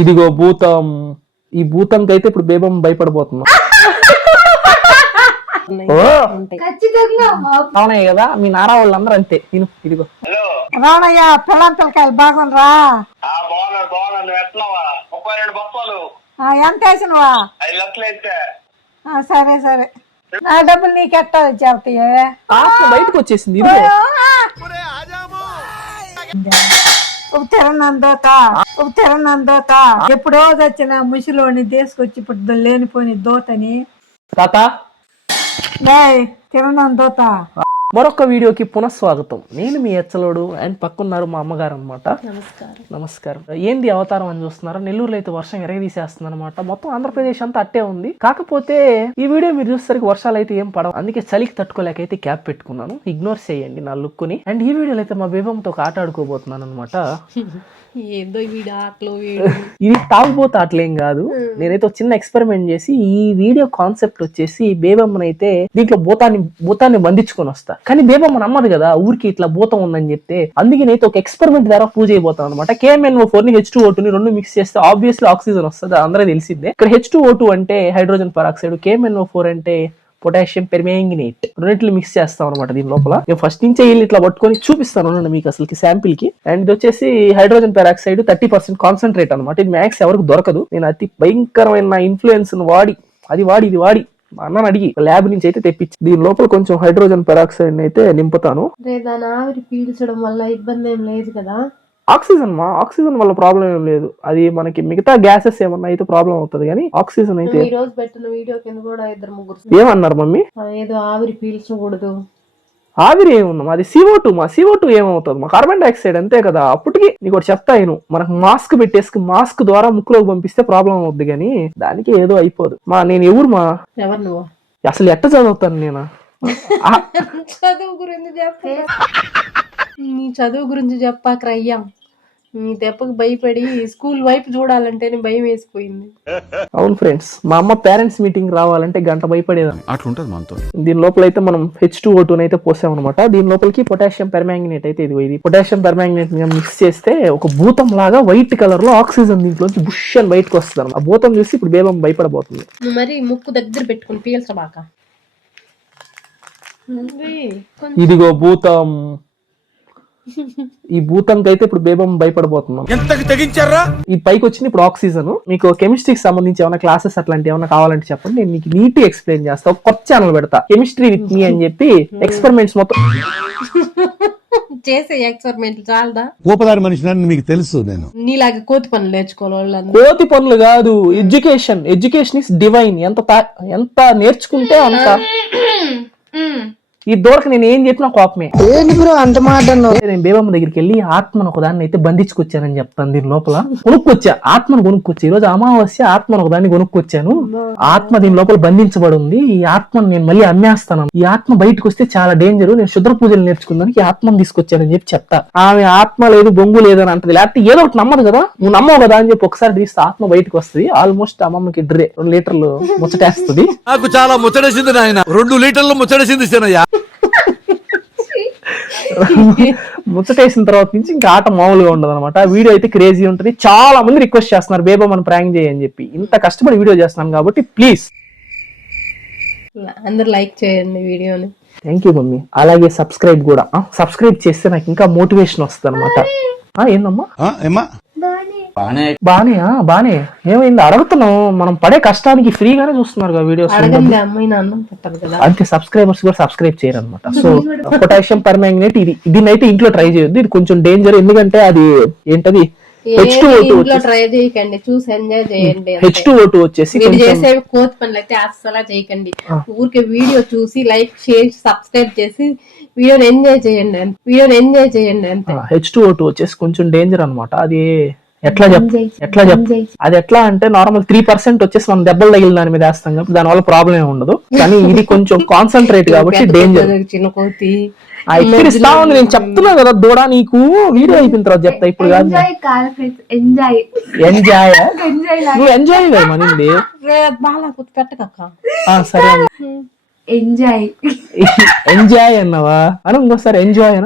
ఇదిగో భూతం. ఈ భూతంకి అయితే ఇప్పుడు బేబం భయపడిపోతున్నా. అవునాయి కదా మీ నారా వాళ్ళందరూ అంతే. ఇదిగో రావణయ్య పిల్లం పిల్లకాయలు బాగుండ్రా? ఎంత వేసినవా? సరే సరే, నా డబ్బులు నీకెట్టా చెప్తాయే? బయటకు వచ్చేసింది. ఉత్తరనందోత ఎప్పుడో వచ్చిన ముసిలోని తీసుకొచ్చి ఇప్పుడు లేనిపోని దోతని తాత. తిరణందోత మరొక వీడియోకి పునఃస్వాగతం. నేను మీ ఎచ్చలోడు అండ్ పక్కన్నారు మా అమ్మగారు అనమాట. నమస్కారం. ఏంది అవతారం అని చూస్తున్నారా? నెల్లూరులో అయితే వర్షం ఎరగదీసేస్తుంది అనమాట. మొత్తం ఆంధ్రప్రదేశ్ అంతా అట్టే ఉంది. కాకపోతే ఈ వీడియో మీరు చూసేసరికి వర్షాలు అయితే ఏం పడవు. అందుకే చలికి తట్టుకోలేకైతే క్యాప్ పెట్టుకున్నాను. ఇగ్నోర్ చేయండి నా లుక్ ని. అండ్ ఈ వీడియోలో అయితే మా బేబంతో ఒక ఆట ఆడుకోబోతున్నాను అనమాట. ఏదో ఇది తాగుబోతే ఆటలేం కాదు. నేనైతే ఒక చిన్న ఎక్స్పెరిమెంట్ చేసి ఈ వీడియో కాన్సెప్ట్ వచ్చేసి బేబమ్మని అయితే దీంట్లో భూతాన్ని బంధించుకొని వస్తా. కానీ బేబమ్మ నమ్మదు కదా ఊరికి ఇట్లా భూతం ఉందని చెప్తే. అందుకే నేనైతే ఒక ఎక్స్పెరిమెంట్ ద్వారా పూజ అయిపోతాను అనమాట. KMNO4 ని H2O2 ని రెండు మిక్స్ చేస్తే ఆబ్వియస్లీ ఆక్సిజన్ వస్తుంది, అందరూ తెలిసిందే. ఇక్కడ H2O2 అంటే హైడ్రోజన్ పెరాక్సైడ్, KMNO4 అంటే పొటాషియం పెర్మాంగనేట్, రెండింటిని మిక్స్ చేస్తాం అనమాట. దీని లోపల నేను ఫస్ట్ నుంచే ఇట్లా పట్టుకొని చూపిస్తాను మీకు అసలు శాంపిల్ కి. అండ్ ఇది వచ్చేసి హైడ్రోజన్ పెరాక్సైడ్ 30% కాన్సన్ట్రేట్ అనమాట. ఇది మ్యాక్స్ ఎవరికి దొరకదు. నేను అతి భయంకరమైన ఇన్ఫ్లుయెన్స్ వాడి ఇది వాడి మా అన్నని అడిగి ల్యాబ్ నుంచి అయితే తెప్పించి దీని లోపల కొంచెం హైడ్రోజన్ పెరాక్సైడ్ అయితే నింపుతాను. దాని ఆవిరి పీల్చడం వల్ల ఇబ్బంది ఏం లేదు కదా? ఆక్సిజన్ వల్ల ప్రాబ్లం ఏం లేదు. అది మనకి మిగతా గ్యాసెస్ ఏమన్నా అయితే ప్రాబ్లం అవుతుంది కానీ ఆక్సిజన్ అయితే. ఈ రోజు పెట్టిన వీడియో కింద కూడా 2-3 ఏమన్నారు మమ్మీ? ఏదో ఆవిరి పీల్చకూడదు. ఆవిరి ఏమున్నాం, అది CO2 ఏమవుతుంది? మా కార్బన్ డైఆక్సైడ్ అంతే కదా. అప్పటికి నీకు ఒకటి చెప్తా, మనకు మాస్క్ పెట్టేసి మాస్క్ ద్వారా ముక్కులోకి పంపిస్తే ప్రాబ్లం అవుద్ది కానీ దానికి ఏదో అయిపోదు. నేను ఎవరు నువ్వు అసలు ఎట్ట చదువుతాను నేను? చదువు గురించి నీ చదువు గురించి చెప్పాకరయ్యా. నీ దెబ్బకు భయపడి స్కూల్ వైపు చూడాలంటేనే భయం వేసిపోయింది. అవును ఫ్రెండ్స్, మా అమ్మ పేరెంట్స్ మీటింగ్ రావాలంటే గంట భయపడేదాన్ని. అట్లుంటది మనతో. దీని లోపల అయితే మనం H2O2 అయితే పోసామన్నమాట. దీని లోపలికి పొటాషియం పెర్మాంగనేట్ అయితే ఇది పొటాషియం పెర్మాంగనేట్ మిక్స్ చేస్తే ఒక భూతం లాగా వైట్ కలర్ లో ఆక్సిజన్ దీంట్లోంచి బుష్ అని బయటకు వస్తుంది. ఆ భూతం చూసి ఇప్పుడు బేబం భయపడబోతుంది. మరి ముక్కు దగ్గర పెట్టుకుని పీల్చబాక. ఇదిగో భూతం. ఈ భూతంకి అయితే ఇప్పుడు బేబం భయపడబోతున్నాం. ఈ పైకి వచ్చింది ఇప్పుడు ఆక్సిజన్. మీకు కెమిస్ట్రీకి సంబంధించి ఏమైనా క్లాసెస్ అట్లాంటి ఏమైనా కావాలంటే చెప్పండి, నేను మీకు నీట్ ఎక్స్ప్లెయిన్ చేస్తా. ఒక కొత్త ఛానల్ పెడతా, కెమిస్ట్రీ విత్ మీ అని చెప్పి ఎక్స్పెరిమెంట్స్ మొత్తం చేసే ఎక్స్పెరిమెంట్ చాలదా? గోపదారి మనిషి మీకు తెలుసు. నేను నీలాగా కోతి పనులు నేర్చుకోవాలి. కోతి పనులు కాదు, ఎడ్యుకేషన్ ఇస్ డివైన్. ఎంత నేర్చుకుంటే అంత. ఈ దూరకు నేను ఏం చెప్పినా కోపమే. అంత మాట నేను బేబమ్మ దగ్గరికి వెళ్ళి ఆత్మను ఒకదాన్ని అయితే బంధించుకొచ్చానని చెప్తాను. దీని లోపల ఆత్మను కొనుక్కొచ్చా. ఈ రోజు అమావాస్య, ఆత్మను ఒకదాన్ని కొనుక్కొచ్చాను. ఆత్మ దీని లోపల బంధించబడి ఉంది. ఈ ఆత్మను నేను మళ్ళీ అమ్మేస్తాను. ఈ ఆత్మ బయటకు వస్తే చాలా డేంజర్. నేను శుద్ర పూజలు నేర్చుకుందానికి ఈ ఆత్మను తీసుకొచ్చానని చెప్పి చెప్తా. ఆమె ఆత్మ లేదు, బొంగు లేదు అని అంటది. లేకపోతే ఏదో ఒకటి నమ్మదు కదా, నువ్వు నమ్మవు కదా అని చెప్పి ఒకసారి తీస్తే ఆత్మ బయటకు వస్తుంది. ఆల్మోస్ట్ అమ్మమ్మకి 2 లీటర్లు ముచ్చటేస్తుంది. నాకు చాలా ముచ్చటేసింది నాయన. 2 లీటర్లు ముచ్చటేసింది సేనయ్య. ముచ్చటేసిన తర్వాత నుంచి ఇంకా ఆట మామూలుగా ఉండదు అనమాట. వీడియో అయితే క్రేజీ ఉంటుంది. చాలా మంది రిక్వెస్ట్ చేస్తున్నారు బేబమ్మని ప్రాంక్ చేయని చెప్పి. ఇంత కష్టపడి వీడియో చేస్తున్నాను కాబట్టి ప్లీజ్ అందరు లైక్ చేయండి వీడియోని. Thank you mummy. అలాగే సబ్స్క్రైబ్ కూడా. సబ్స్క్రైబ్ చేస్తే నాకు ఇంకా మోటివేషన్ వస్తుంది అనమాట. ఏందమ్మా? బానే ఏమైంది అడుగుతున్నావు? మనం పడే కష్టానికి ఫ్రీగానే చూస్తున్నారు కదా వీడియోస్. అంతే, సబ్స్క్రైబర్స్ కూడా సబ్స్క్రైబ్ చేయరు అనమాట. సో పొటాషియం పర్మాంగనేట్ దీన్ని అయితే ఇంట్లో ట్రై చేయొద్దు. ఇది కొంచెం డేంజర్. ఎందుకంటే అది ఏంటది ట్రై చేయకండి, చూసి ఎంజాయ్ చేయండి. H2O2 వచ్చేసి చేసే కోతి పనులు అయితే అస్సలు చేయకండి. ఊరికే వీడియో చూసి లైక్, షేర్, సబ్స్క్రైబ్ చేసి వీడియోని ఎంజాయ్ చేయండి అంతే. H2O2 వచ్చేసి కొంచెం డేంజర్ అనమాట. అది ఎట్లా అది ఎట్లా అంటే నార్మల్ 3% వచ్చేసి మనం దెబ్బలు తగిలిన దాని మీద వేస్తాం కాబట్టి దాని వల్ల ప్రాబ్లం ఏమి ఉండదు. కానీ ఇది కొంచెం కాన్సన్ట్రేట్ కాబట్టి డేంజర్. చిన్న కోతి ఎక్కిరిస్తా ఉంది. నేను చెప్తున్నా కదా దూడ, నీకు వీడియో అయిపోయిన తర్వాత చెప్తా. ఇప్పుడు కాదు, ఎంజాయ్ నువ్వు ఎంజాయ్ కదా మనింది. సరే ఎంజాయ్ అన్నావా అని ఇంకోసారి ఎంజాయ్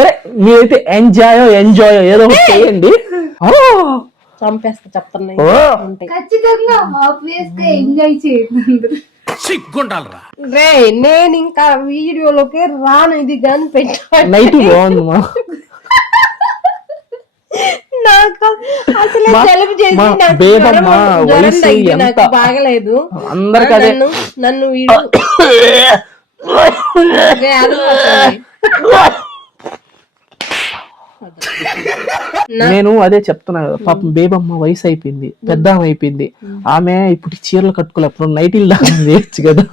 సరే మీరైతే ఎంజాయ్ ఏదో ఒకటి చేయండి. చంపేస్తా చెప్తున్నా ఓ. ఖచ్చితంగా ఆబ్వియస్ గా ఎంజాయ్ చేయండి. సిగ్గుండాలరా. రే నేను ఇంకా వీడియోలోకి రాను, ఇది గాని పెట్టా నైట్ బాగుందమ్మా. నాకు అసలు మా- జలుబు చేసి మా నాకు బేబమ్మ జ్వరం వయసు తగ్గి ఎంత? నాకు బాగలేదు. అందరికి అదే. నన్ను వీడు రే, అదొకటి. నేను అదే చెప్తున్నా కదా, పాపం బేబమ్మ వయసు అయిపోయింది, పెద్ద ఆమె అయిపోయింది. ఆమె ఇప్పుడు చీరలు కట్టుకోలేప్పుడు నైటీలు దాకా వేయచ్చు కదా.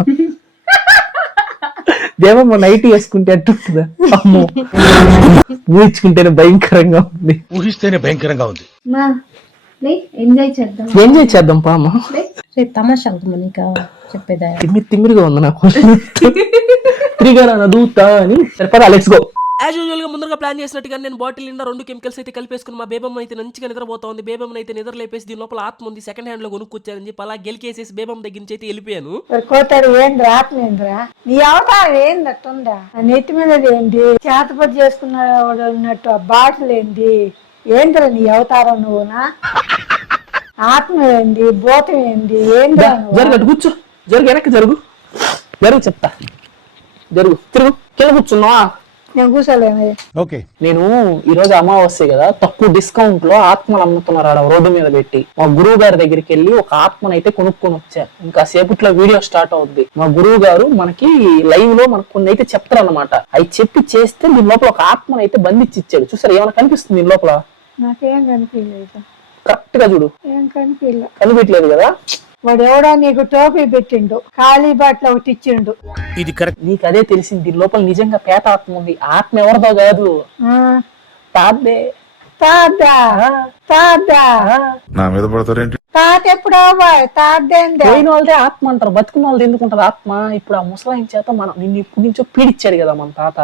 బేబమ్మ నైటీ వేసుకుంటే ఎట్టుంటుందా? అమ్మో, ఊహించుకుంటేనే భయంకరంగా ఉంది. ఊహిస్తేనే భయంకరంగా ఉంది. మా లే ఎంజాయ్ చేద్దాం. ఎంజాయ్ చేద్దాం పామ. రే తమాషా మనకి చెప్పేదా? తిమ్మిరిగా ఉంది నాకు. తిరిగా దూతా అని. సరిపడా, లెట్స్ గో. యాజ్ యూజువల్ గా ముందుగా ప్లాన్ చేసినట్టుగా నేను బాటిల్ నిండా 2 కెమికల్స్ అయితే కలిపేసుకుని మా బేబమ్మ అయితే మంచిగా నిద్రపోతా ఉంది. బేబమ్మ అయితే నిద్ర లేపేసి దీని లోపల ఆత్మ ఉంది, సెకండ్ హ్యాండ్ లో కొనుక్కొచ్చారని చెప్పి అలా గెలికేసేసి బేబమ్మ దగ్గర నుంచి అయితే వెళ్ళిపోయాను. కోతాడు ఏంద్రా ఆత్మేంద్రా, నీ అవతారం ఏంది అట్టుందా? ఆ నెత్తి మీద ఏంటి చేతపతి చేసుకున్నాడు ఉన్నట్టు ఆ బాటలు ఏంటి? ఏంద్రా నీ అవతారం? నువ్వునా ఆత్మ ఏంది, భూతం ఏంది, ఏంద్రా నువ్వు? జరుగు, అటు కూర్చో. జరుగు, వెనక్కి జరుగు. చెప్తా. జరుగు, తిరుగు. కింద కూర్చున్నావా? నేను కూర్చోలేను. ఓకే. నేను ఈ రోజు అమావాస్య కదా, తక్కువ డిస్కౌంట్ లో ఆత్మలు అమ్ముతున్నారు ఆడ రోడ్డు మీద పెట్టి. మా గురువు గారి దగ్గరికి వెళ్ళి ఒక ఆత్మను అయితే కొనుక్కొని వచ్చా. ఇంకా సేపట్లో వీడియో స్టార్ట్ అవుద్ది. మా గురువు గారు మనకి లైవ్ లో మనకు కొన్ని అయితే చెప్తారు అనమాట. అవి చెప్పి చేస్తే దీని లోపల ఒక ఆత్మను అయితే బంధించి ఇచ్చాడు. చూసారు, ఏమైనా కనిపిస్తుంది దీని లోపల? నాకేం కనిపించలేదు. కరెక్ట్ గా చూడు. ఏం కనిపించలే. కనిపించలేదు కదా? వాడు ఎవడో నీకు టోపీ పెట్టిండు, ఖాళీ బాటలో ఒకటి ఇచ్చిండు. ఇది కరెక్ట్. నీకు అదే తెలిసింది, దీని లోపల నిజంగా పేత ఆత్మ ఉంది. ఆత్మ ఎవరిదో కాదు, తాదే. తాదా తాదా నా మీద పడతారేంటి? తాత ఎప్పుడో తాదేందే. పోయిన వాళ్ళదే ఆత్మ అంటారు, బతుకున్న వాళ్ళది ఎందుకు ఉంటది ఆత్మ? ఇప్పుడు ఆ ముసలాయిన చేత మనం నిన్ను ఇప్పటి నుంచో పీడిచ్చాడు కదా మన తాత.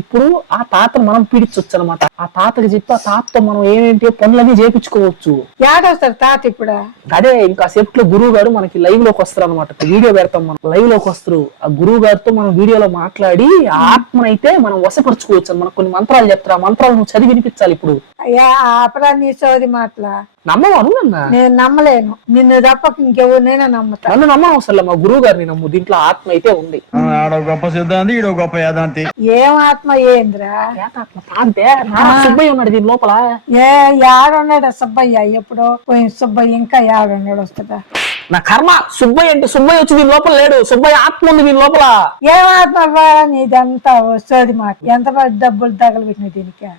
ఇప్పుడు ఆ తాతను మనం పీడించవచ్చు అనమాట. ఆ తాతకి చెప్పి ఆ తాతతో మనం ఏంటి పనులన్నీ చేయించుకోవచ్చు. ఏడొస్తారు తాత ఇప్పుడు? అదే ఇంకా సేపట్లో గురువు గారు మనకి లైవ్ లోకి వస్తారు అనమాట. వీడియో పెడతాం, మనం లైవ్ లోకి వస్తారు. ఆ గురువు గారితో మనం వీడియోలో మాట్లాడి ఆ ఆత్మనైతే మనం వశపరచుకోవచ్చు. మనకు కొన్ని మంత్రాలు చెప్తారు, ఆ మంత్రాలు నువ్వు చదివి వినిపించాలి. ఇప్పుడు అయ్యా ఆపరా నీ సోది మాటలా. నమ్మవాను నన్న? నేను నమ్మలేను, నిన్ను తప్ప ఇంకెవరినైనా నమ్ముతా. నన్ను నమ్మవసరం, మా గురువు గారిని నమ్ము. దీంట్లో ఆత్మ అయితే ఉంది. ఆడో గొప్ప సిద్ధాంతి, ఈడో గొప్ప యాదాంతి. ఏం ఆత్మ ఏంద్రా? ఆత్మ తాంతే సుబ్బయ్య ఉన్నాడు దీని లోపల. యాడున్నాడు సుబ్బయ్య? ఎప్పుడో పోయిన సుబ్బయ్య ఇంకా యాడున్నాడు వస్తుందా? నా కర్మ, సుబ్బయ్య అంటే సుబ్బయ్య వచ్చి దీని లోపల లేడు. సుబ్బయ్య ఆత్మ ఉంది దీని లోపల. ఏం ఆత్మ నీదంతా సోది మాట. ఎంత డబ్బులు తగలబెట్టిన దీనికి?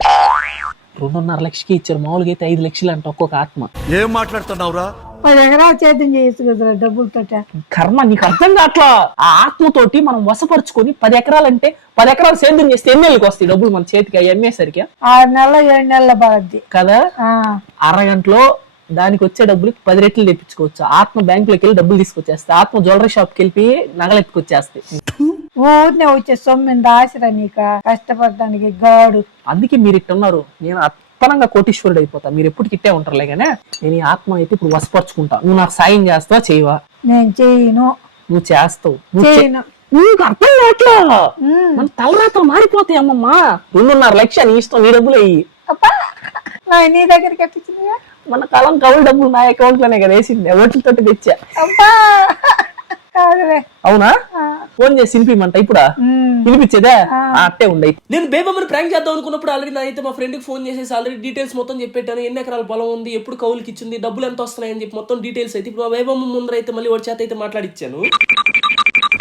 2.5 లక్షకి ఇచ్చారు, మామూలుగా అయితే 5 లక్షలు అంట ఒక్కొక్క ఆత్మ. ఏం మాట్లాడుతున్నావురా? 10 ఎకరాలు చేతం చేయొచ్చు కదరా డబ్బులతో. కర్మ, నీకు అర్థం కావట్లా. ఆ ఆత్మతోటి మనం వశపరుచుకొని 10 ఎకరాలు అంటే 10 ఎకరాలు సేద్యం చేస్తే ఎన్ని నెలలకు వస్తాయి డబ్బులు మన చేతికి? అవి అమ్మేసరికి 6 నెలలు 7 నెలల బాగుద్ది కదా. అరగంటలో దానికి వచ్చే డబ్బులకి 10 రెట్లు తెప్పించుకోవచ్చు. ఆత్మ బ్యాంకులోకి వెళ్ళి డబ్బులు తీసుకొచ్చేస్తే, ఆత్మ జ్యువెలరీ షాప్కి వెళ్ళి నగలెత్తుకొచ్చేస్తే. ఊరినే వచ్చే సొమ్మింది ఆశరా నీక కష్టపడడానికి గాడు. అందుకే మీరు ఇట్టున్నారు. నేను అత్తనంగా కోటీశ్వరుడు అయిపోతా. మీరు ఎప్పుడు ఇట్టే ఉంటారులే కానీ నేను ఈ ఆత్మ అయితే ఇప్పుడు వశపరుచుకుంటా. నువ్వు నాకు సాయం చేస్తావా చేయవా? నేను చేయను. నువ్వు చేస్తావు. చేయను. నీకు అర్థం కావట్లా. మన తలరాతలు మారిపోతాయి అమ్మమ్మా. 2.5 లక్షలు నీ ఇష్టం, నీ డబ్బులు అయ్యి. అబ్బా, నీ దగ్గరికి ఎట్టించిందిగా? మన కాలం కవులు డబ్బులు నా అకౌంట్ లోనే కదా వేసింది, ఓట్లతో తెచ్చా. అబ్బా కాదులే. అవునా? ఫోన్ చేసి వినిపిమంట ఇప్పుడా? వినిపించేదా? అట్టే ఉండే. నేను బేబమ్మని ప్రాంక్ చేద్దాం అనుకున్నప్పుడు ఆల్రెడీ అయితే మా ఫ్రెండ్ కి ఫోన్ చేసేసి ఆల్రెడీ డీటెయిల్స్ మొత్తం చెప్పెట్టాను. ఎన్ని ఎకరాల పొలం ఉంది, ఎప్పుడు కౌలుకి ఇచ్చింది, డబ్బులు ఎంత వస్తున్నాయని చెప్పి మొత్తం డీటెయిల్స్ అయితే ఇప్పుడు బేబమ్మ ముందర అయితే మళ్ళీ వాడి చేత అయితే మాట్లాడిచ్చాను.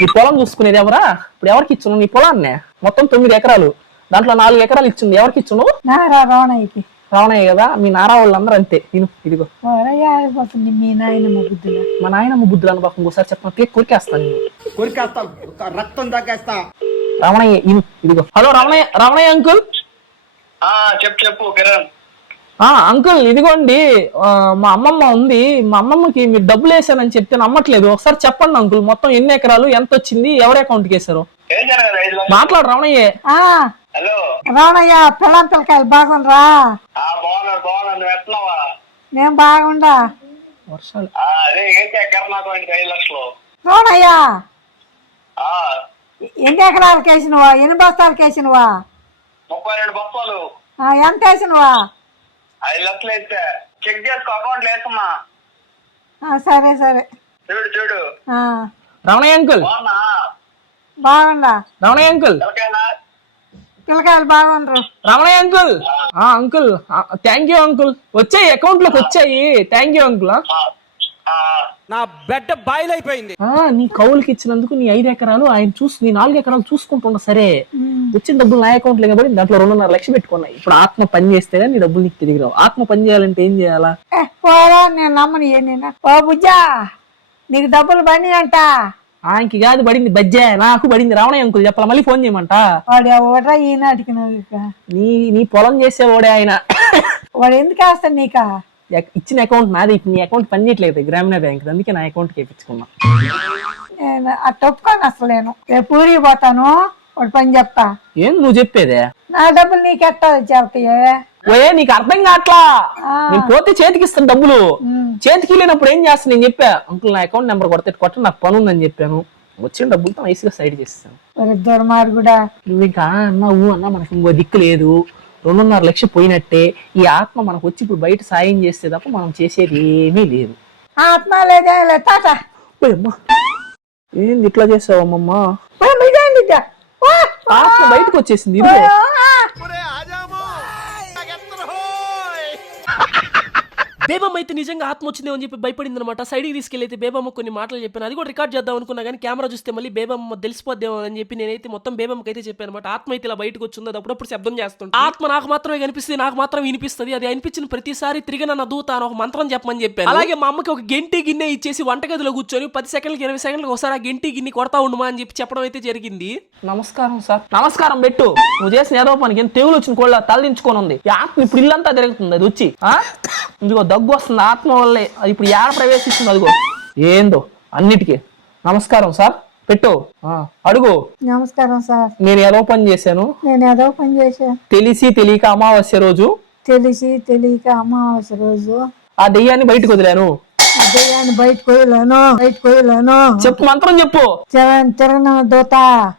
ఈ పొలం చూసుకునేది ఎవరా? ఇప్పుడు ఎవరికి ఇచ్చును నీ పొలాన్నే? మొత్తం 9 ఎకరాలు, దాంట్లో 4 ఎకరాలు ఇచ్చింది. ఎవరికి ఇచ్చును? నారా రావణయ్యకి. రావణయ్య కదా. మీ నారా వాళ్ళందరూ అంతే. నేను ఇదిగో అయిపోతుంది మీ నాయనమ్మ బుద్ధులు. మా నాయనమ్మ బుద్ధులు అనుకోక ఇంకోసారి చెప్పినట్లే కొరికేస్తాను. రక్తం దాకేస్తా. రావణయ్య ఇదిగో. Hello Ravanayya uncle. చెప్పు కిరణ్. అంకుల్ ఇదిగోండి, మా అమ్మమ్మ ఉంది. మా అమ్మమ్మకి మీరు డబ్బులు వేసానని చెప్తే నమ్మట్లేదు. ఒకసారి చెప్పండి అంకుల్, మొత్తం ఎన్ని ఎకరాలు, ఎంత వచ్చింది, ఎవరి అకౌంట్ కి వేసారు? మాట్లాడు రావణయ్యే. హలో రావణయ్య, పిల్లం పిల్లకాయలు బాగుండ్రా? బాగున్నాను. ఎట్లవా? నేను బాగుండా. వర్షాలు అదే ఏంటి ఎకరం నాకు 5 లక్షలు. రావణయ్య, ఎన్ని ఎకరాలకు వేసినవా? ఎన్ని బస్తాలకు వేసినవా? 32 బొప్పలు ఎంత వేసినవా? 5 లక్షలు వేస్తే చెక్ చేసుకో, అకౌంట్ వేసమ్మా. సరే సరే. చూడు ఆ, రమణయ్య అంకుల్, బాగున్నా? బాగుందా? రమణయ్య అంకుల్, ఎవరికైనా పిల్లకాయలు బాగుండ్రు. Ramanaiah uncle. Uncle thank you uncle, వచ్చాయి అకౌంట్ లోకి వచ్చాయి. Thank you uncle. నా బెడ్ బాయిలైపోయింది. నీ కౌలుకి ఇచ్చినందుకు నీ 5 ఎకరాలు ఆయన నీ 4 ఎకరాలు చూసుకుంటున్నా. సరే, వచ్చిన డబ్బులు నా అకౌంట్ లో కాబట్టి దాంట్లో 2.5 లక్షలు పెట్టుకున్నాయి. ఇప్పుడు ఆత్మ పని చేస్తే నీ డబ్బులు నీకు తిరిగి రావు. ఆత్మ పని చేయాలంటే ఏం చేయాలా? పోరా, నేను నమ్మను. నేనా ఓ బుజ్జా, నీకు డబ్బులు పని అంట. ఆయనకి కాదు పడింది, బజ్జే నాకు పడింది. రమణయ్య అంకుల్ చెప్పాలా? మళ్ళీ ఫోన్ చేయమంట. వాడు ఎవడ్రా ఈనాటికి నీ పొలం చేసేవాడే ఆయన. వాడు ఎందుకు వేస్తాడు నీకా? ఇచ్చిన అకౌంట్ నాది. ఇప్పుడు నీ అకౌంట్ పని చేయట్లేదు గ్రామీణ బ్యాంక్, అందుకే నా అకౌంట్ కేపించుకున్నా. నేను అట్ట ఒప్పుకోను అసలు. నేను రేపు ఊరికి పోతాను, వాడు పని చెప్తా. ఏం నువ్వు చెప్పేదే? నా డబ్బులు నీకెట్టా చెప్తాయే? ఓయే నీకు అర్థం కావట్లా. నేను పోతే చేతికి ఇస్తాను డబ్బులు. చేతికి లేనప్పుడు ఏం చేస్తాను? నేను చెప్పా అంకుల్ నా అకౌంట్ నెంబర్ కొట్ట నాకు పని ఉందని చెప్పాను. వచ్చిన డబ్బులతో నైస్గా సైడ్ చేస్తాను. దుర్మార్గుడా, నువ్వు ఇంకా అన్నా మనకి ఇంకో దిక్కు లేదు. 2.5 లక్షలు పోయినట్టే. ఈ ఆత్మ మనకు వచ్చి ఇప్పుడు బయట సాయం చేస్తే తప్ప మనం చేసేది ఏమీ లేదు. ఆత్మ లేదే తాత. అమ్మా ఏంది ఇట్లా చేసావు అమ్మమ్మా? ఇదేంటి? ఆత్మ బయటకు వచ్చేసింది. ఇదిగో బేబమ్మ అయితే నిజంగా ఆత్మ వచ్చిందేమని చెప్పి భయపడింది అనమాట. సైడ్కి తీసుకెళ్ళి బేబమ్మ కొన్ని మాటలు చెప్పాను. అది కూడా రికార్డ్ చేద్దాం అనుకున్నా కానీ కెమెరా చూస్తే మళ్ళీ బేబమ్మ తెలిసిపోద్దేమో అని చెప్పి నేనైతే మొత్తం బేబమ్మకి అయితే చెప్పాను అనమాట. ఆత్మ అయితే ఇలా బయటకు వచ్చింది, అది అప్పుడప్పుడు శబ్దం చేస్తుంది. ఆత్మ నాకు మాత్రమే కనిపిస్తుంది, నాకు మాత్రం వినిపిస్తుంది. అది అనిపించిన ప్రతిసారి తిరిగి నన్ను దూత అని ఒక మంత్రం చెప్పమని చెప్పాను. అలాగే మా అమ్మకి ఒక గెంటి గిన్నె ఇచ్చేసి వంటగదిలో కూర్చొని 10 సెకండ్లకి 20 సెకండ్లకి ఒకసారి ఆ గెంటి గిన్నె కొడతా ఉండమా అని చెప్పి చెప్పడం అయితే జరిగింది. నమస్కారం సార్. నమస్కారం పెట్టు. నువ్వు చేసిన ఏదో పనికి ఏం తెగులు వచ్చిన కోళ్ళ తలదించుకొని ఉంది. ఈ ఆత్మ ఇప్పుడు ఇల్లంతా తిరుగుతుంది. అది వచ్చి ఇదిగో దగ్గు వస్తుంది ఆత్మ వల్లే. అది ఇప్పుడు ఏడ ప్రవేశిస్తుంది? అదిగో ఏందో అన్నిటికీ. నమస్కారం సార్ పెట్టు. అడుగు. నమస్కారం సార్. నేను ఏదో పని చేశాను. నేను ఏదో పని చేశా. తెలిసి తెలియక అమావాస్య రోజు తెలిసి తెలియక అమావాస్య రోజు ఆ దెయ్యాన్ని బయటకు వదిలాను. దెయ్యాన్ని బయటకు వదిలాను. చెప్పు, మంత్రం చెప్పు. తిరగన దూత.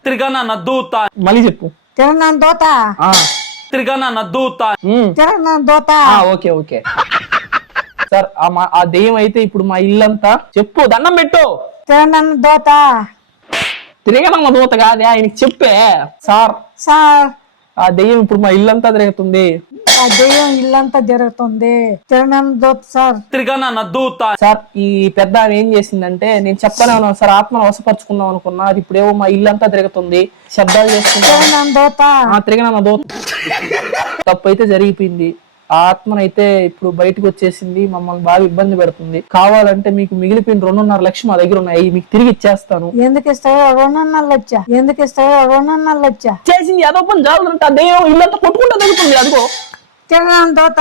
తిరగన దూత. మళ్ళీ చెప్పు. తిరగన దూత. తిరగన దూత. తిరగన దూత. Okay okay sir. ఆ దెయ్యం అయితే ఇప్పుడు మా ఇల్లంతా. చెప్పు, దండం పెట్టు. తిరగన దూత. తిరగనమ్మ దూత కాదే, ఆయనకి చెప్పే. సార్ ఆ దెయ్యం ఇప్పుడు మా ఇల్లంతా తిరుగుతుంది. ఆ దెయ్యం ఇల్లంతా జరుగుతుంది. తిరగన దూత సార్. తిరగన దూత. సార్ ఈ పెద్ద ఆమె ఏం చేసిందంటే, నేను చెప్తానే ఉన్నాను సార్, ఆత్మను వశపరుచుకుందాం అనుకున్నా. అది ఇప్పుడేమో మా ఇల్లంతా తిరుగుతుంది, శబ్దాలు చేస్తుంది. తిరగనమ్మ దూత. తప్పు అయితే జరిగిపోయింది. ఆ ఆత్మనైతే ఇప్పుడు బయటకు వచ్చేసింది, మమ్మల్ని బాగా ఇబ్బంది పెడుతుంది. కావాలంటే మీకు మిగిలిపోయిన 2.5 లక్షలు మా దగ్గర ఉన్నాయి, మీకు తిరిగి ఇచ్చేస్తాను. ఎందుకు ఇస్తావో 2.5 లక్ష. చేసింది ఏదో పని జాగ్రత్త. దెయ్యం ఇల్లంతా కొట్టుకుంటూ తిరుగుతుంది. అదిగో తిరగన దూత.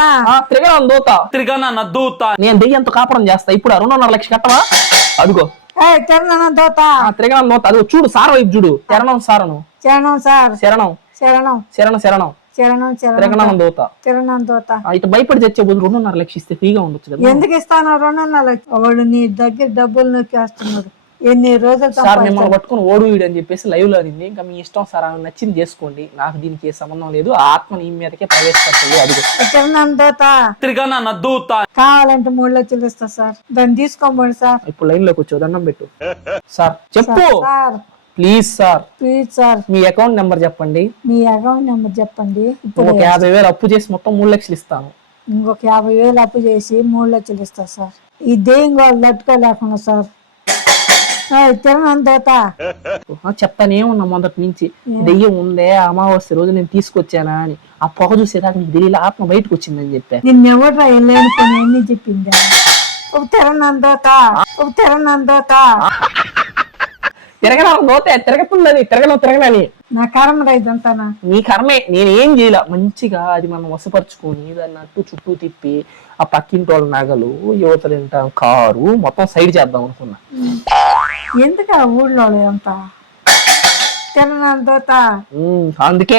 తిరగన దూత. నేను దెయ్యంతో కాపురం చేస్తా. ఇప్పుడు 2.5 లక్షలు కట్టవా? అదిగో తిరగన దూత. తిరగన దూత. అదిగో చూడు సార్ వైపు చూడు. శరణం సారను. శరణం సార్. శరణం శరణం శరణం శరణం శరణం తిరగన దూత. తిరగన దూత. ఇటు భయపడి తెచ్చే బదులు 2.5 లక్షలు ఇస్తే ఫ్రీగా ఉండొచ్చు కదా. ఎందుకు ఇస్తాను 2.5 లక్ష? వాడు నీ దగ్గర డబ్బులు నొక్కేస్తున్నాడు. ఎన్ని రోజులు సార్ మిమ్మల్ని పట్టుకుని ఓడు వీడు అని చెప్పేసి లైవ్ లో అనింది. ఇంకా మీ ఇష్టం సార్, ఆమె నచ్చింది చేసుకోండి, నాకు దీనికి ఏ సంబంధం లేదు. ఆత్మ నీ మీదకే ప్రవేశపెట్టండి. అదిగో తిరగన దూత. కావాలంటే 3 లక్షలు ఇస్తా సార్, దాన్ని తీసుకోండి సార్. ఇప్పుడు లైన్ లోకి వచ్చావు, దండం పెట్టు సార్. చెప్పు sir. Please sir. Please sir. Me account number చెప్పండి. మీ అకౌంట్ నెంబర్ చెప్పండి. ఇప్పుడు 50,000 అప్పు చేసి మొత్తం 3 లక్షలు ఇస్తాను. ఇంకొక 50,000 అప్పు చేసి 3 లక్షలు ఇస్తా సార్. ఈ దెయ్యం వాళ్ళు తట్టుకోలేకుండా సార్. చెప్తానే ఉన్నా మొదటి నుంచి, దెయ్యం ఉందే అమావాస్య రోజు నేను తీసుకొచ్చానా అని. ఆ పొగ చూసేదాకా నీకు తెలియదు, ఆత్మ బయటకు వచ్చిందని చెప్పా. నిన్నెవడ్రా వెళ్ళాను కొన్ని ఎన్ని చెప్పిందా? తిరగనని నా కర్మ ఇదంతానా? నీ కర్మే. నేనేం చేయాల, మంచిగా అది మనం వశపరుచుకొని దాన్ని అట్టు చుట్టూ తిప్పి ఆ పక్కింటి వాళ్ళ నగలు, యువతలు కారు మొత్తం సైడ్ చేద్దాం అనుకున్నా. ఎందుకు ఆ ఊళ్ళో అంతా తిరగనందోత? అందుకే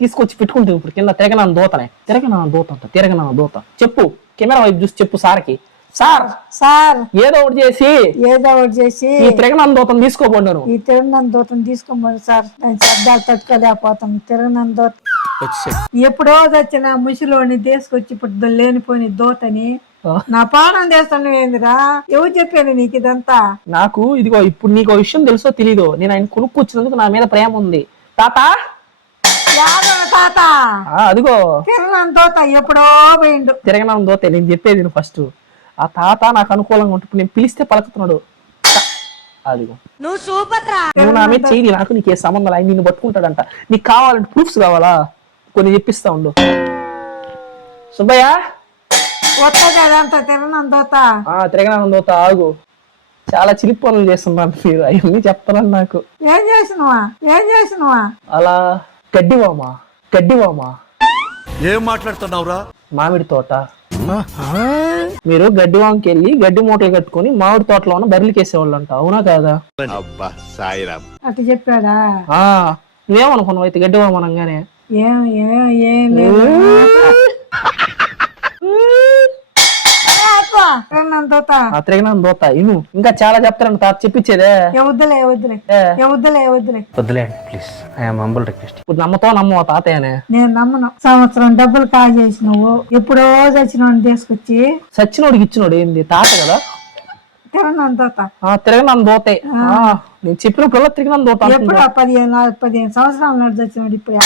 తీసుకొచ్చి పెట్టుకుంటుంది ఇప్పుడు కింద. తిరగన దోతనే. తిరగన దోత అంట. తిరగన దోత. చెప్పు, కెమెరా వైపు చూసి చెప్పు సార్కి. సార్ సార్ ఏదో ఒకటి చేసి ఏదో ఒకటి చేసి ఈ తిరగనందోతం తీసుకోబడ్డాను. ఈ తిరునంద దూతం తీసుకోమని సార్, నేను శబ్దాలు తట్టుకోలేకపోతాను. తిరునంద దూత ఎప్పుడో వచ్చిన ముసిలోని తీసుకొచ్చి ఇప్పుడు లేనిపోయిన దోతని నా పానం చేస్తాను ఏందిరా? ఎవరు చెప్పాను నీకు ఇదంతా? నాకు ఇదిగో ఇప్పుడు నీకు విషయం తెలుసో తెలీదో, నేను ఆయన కొనుక్కొచ్చినందుకు నా మీద ప్రేమ ఉంది. తాత యాదవ తాత అదిగో తిరునంద దోత ఎప్పుడో పోయిండు. తిరగనందోతే నేను చెప్పేది ఫస్ట్. ఆ తాత నాకు అనుకూలంగా ఉంటుంది, నేను పిలిస్తే పలుకుతున్నాడు. అదిగో నువ్వు నా మీద చెయ్యి, నాకు నీకే సంబంధం ఆయన నిన్ను పట్టుకుంటాడంట. నీకు కావాలంటే ప్రూఫ్స్ కావాలా? కొన్ని చెప్పిస్తా ఉండు. సుబ్బయ్య వస్తుంది అదంతా తిరునంద దోత. తిరగనందోత ఆగు, చాలా చిలిపి పనులు చేస్తున్నారు మీరు, అవన్నీ చెప్తారని నాకు. ఏం చేసినవా? అలా గడ్డివామా ఏం మాట్లాడుతున్నావురా? మామిడి తోట. మీరు గడ్డివాంకి వెళ్ళి గడ్డి మూటలు కట్టుకొని మామిడి తోటలో ఉన్న బర్రెలకేసేవాళ్ళు అంట, అవునా కాదా? అట్లా చెప్పాడా? నువ్వేమనుకున్నావు అయితే గడ్డివామ అనగానే? ఏం లేదు. తిరునంద దోత తిరగనందోత ఇను, ఇంకా చాలా చెప్తారంట తాత, చెప్పించేదే. వద్దులే వద్దులేండి ప్లీజ్, ఐఎమ్ హంబుల్ రిక్వెస్ట్. ఇప్పుడు నమ్మవా తాతయ్యనే? నేను నమ్మను. సంవత్సరం డబ్బులు కాజేసి నువ్వు ఎప్పుడో చచ్చిన తీసుకొచ్చి సచ్చినోడికి ఇచ్చినోడు ఏంది తాత కదా? తిరునంద దోత తిరగనందోతే. నేను చెప్పినప్పుడు తిరగనందోత. ఎప్పుడు 15 సంవత్సరాల నాడు చచ్చినాడు, ఇప్పుడు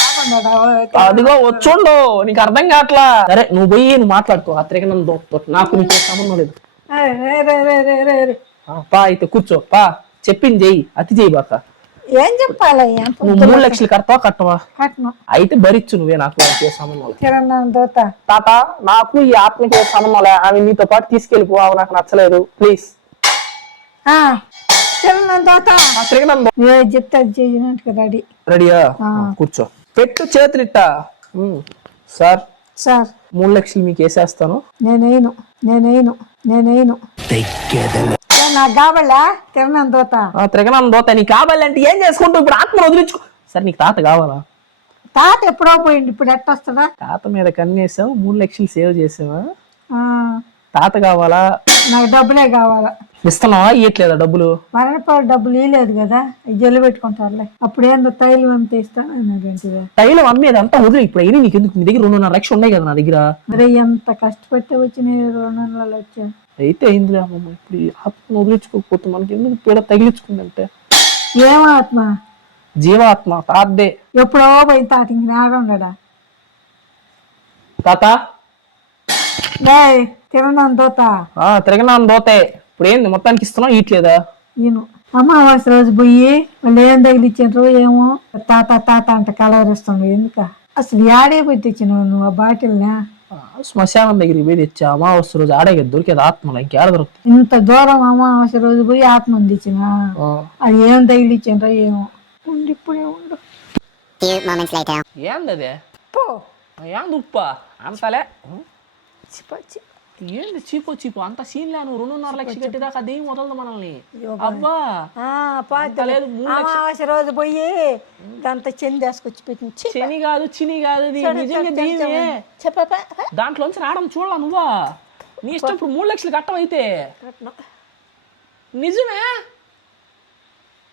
అదిగో వచ్చుండు, నీకు అర్థం కావట్లా. సరే నువ్వు పోయి నువ్వు మాట్లాడుకో ఆ తిరగనందోతో, నాకు నీకు సంబంధం లేదు. పా అయితే కూర్చో, పా చెప్పింది చెయ్యి, అతి చెయ్యి బాక. ఏం చెప్పాలయ్యా? నువ్వు 3 లక్షలు కట్టవా? కట్నం అయితే భరించు నువ్వే, నాకు ఏ సంబంధం లేదు. తిరునంద దోత తాత నాకు ఈ ఆత్మకి ఏ సంబంధం లేదు, ఆమె నీతో పాటు తీసుకెళ్ళిపో, అవి నాకు నచ్చలేదు ప్లీజ్. తిరునంద దోత తిరగనందో చెప్తే అది చేసినట్టుగా రెడీ. రెడీయా? కూర్చో, పెట్టు చేతులిట్ట. సార్ 3 లక్షలు మీకు వేసేస్తాను. నేనేను నాకు కావాలా? తిరునంద దోత తిరగనందోత నీకు కావాలంటే ఏం చేసుకుంటావు ఇప్పుడు? ఆత్మను వదిలించుకో. సరే నీకు తాత కావాలా? తాత ఎప్పుడో పోయింది, ఇప్పుడు ఎట్టొస్తుందా? తాత మీద కన్నేసావు, 3 లక్షలు సేవ్ చేసావా? తాత కావాలా? నాకు డబ్బులే కావాలా. ఇస్తున్నావా? ఇయ్యట్లేదా డబ్బులు? మరణపాడు డబ్బులు ఇవ్వలేదు కదా, జల్లు పెట్టుకుంటారులే. అప్పుడు ఏందో తైలు అంతా ఇస్తాను. తైలం అమ్మేది అంతా వదిలే ఇప్పుడు. అయినా నీకు ఎందుకు? మీ దగ్గర 2.5 లక్షలు ఉన్నాయి కదా నా దగ్గర. మరి ఎంత కష్టపడితే వచ్చినాయి 2 నెలలు వచ్చా. అయితే అయిందిలే అమ్మమ్మ, ఇప్పుడు ఈ ఆత్మను వదిలించుకోకపోతే మనకి ఎందుకు పీడ తగిలించుకుందంటే? ఏమాత్మ? జీవాత్మ తాతదే. ఎప్పుడో పోయి తాత ఇంక నాడ ఉండడా? తాత తిరునంద దోత తిరగనందోతే. ఇప్పుడు ఏంది మొత్తానికి ఇస్తున్నావు, ఇట్లేదా? ఈయన అమావాస్య రోజు పోయి వాళ్ళు ఏం తగిలిచ్చారు ఏమో, తాత అంట కలవరిస్తుండ్రు. ఎందుక అసలు యాడే పోయి తెచ్చినావు నువ్వు ఆ బాటిల్నా? శ్మశానం దగ్గరికి పోయి తెచ్చా. అమావాస్య రోజు ఆడే కదా దొరికేది ఆత్మలో, ఇంకేడ దొరుకుతుంది? ఇంత దూరం అమావాస్య రోజు పోయి ఆత్మను తెచ్చిన, అది ఏం తగిలిచ్చారో ఏమో. ఉండి ఇప్పుడే ఉండు. ఏంది అదే? ఏంది ఉప్పా అంతలే? ఏంది చీపు అంత సీన్ లే. నువ్వు 2.5 లక్షలు కట్టేదాకా అదేం వదలదు మనల్ని. అబ్బా అమావాస్య రోజు పోయి అంత చెని తీసుకొచ్చి పెట్టింది. చిని కాదు దాంట్లోంచి రావడం చూడాల నువ్వా? నీ ఇష్టం. ఇప్పుడు 3 లక్షలు కట్టవైతే నిజమే.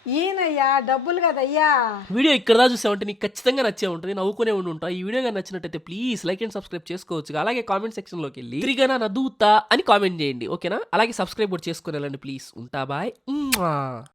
ఈయనయ్యా డబ్బులు కదయ్యా. వీడియో ఇక్కడ దా చూసావంటే నీకు ఖచ్చితంగా నచ్చే ఉంటుంది, నవ్వుకునే ఉంటా. ఈ వీడియో కానీ నచ్చినట్టయితే ప్లీజ్ లైక్ అండ్ సబ్స్క్రైబ్ చేసుకోవచ్చు. అలాగే కామెంట్ సెక్షన్ లోకి వెళ్ళి తిరిగానా నదువుతా అని కామెంట్ చేయండి, ఓకేనా? అలాగే సబ్స్క్రైబ్ కూడా చేసుకుని వెళ్ళండి ప్లీజ్. ఉంటా, బాయ్.